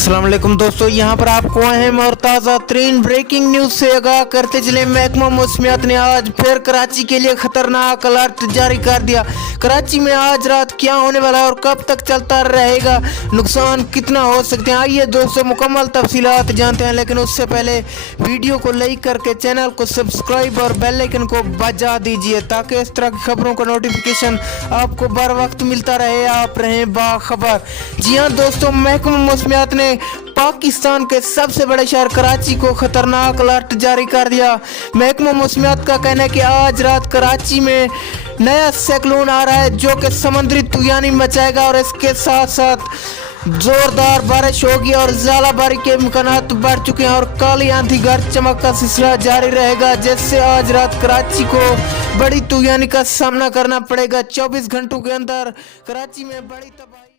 अस्सलाम वालेकुम दोस्तों, यहाँ पर आपको अहम और ताज़ा तरीन ब्रेकिंग न्यूज़ से आगाह करते चले। महकमा मौसमियात ने आज फिर कराची के लिए खतरनाक अलर्ट जारी कर दिया। कराची में आज रात क्या होने वाला है और कब तक चलता रहेगा, नुकसान कितना हो सकते हैं, आइए दोस्तों मुकम्मल तफसीलात जानते हैं। लेकिन उससे पहले वीडियो को लाइक करके चैनल को सब्सक्राइब और बेल आइकन को बजा दीजिए ताकि इस तरह की खबरों का नोटिफिकेशन आपको बर वक्त मिलता रहे, आप रहें बाखबर। जी हाँ दोस्तों, महकमा मौसमियात ने पाकिस्तान के सबसे बड़े शहर कराची को खतरनाक अलर्ट जारी कर दिया। महकमा मौसमियात का कहना है कि आज रात कराची में नया साइक्लोन आ रहा है जो कि समुद्री तूफानी मचाएगा और इसके साथ साथ जोरदार बारिश होगी और ज़्यादाबारी के इम्कानात बढ़ चुके हैं और काली आंधी गरज चमक का सिलसिला जारी रहेगा, जिससे आज रात कराची को बड़ी तूफानी का सामना करना पड़ेगा। 24 घंटों के अंदर कराची में बड़ी तबाही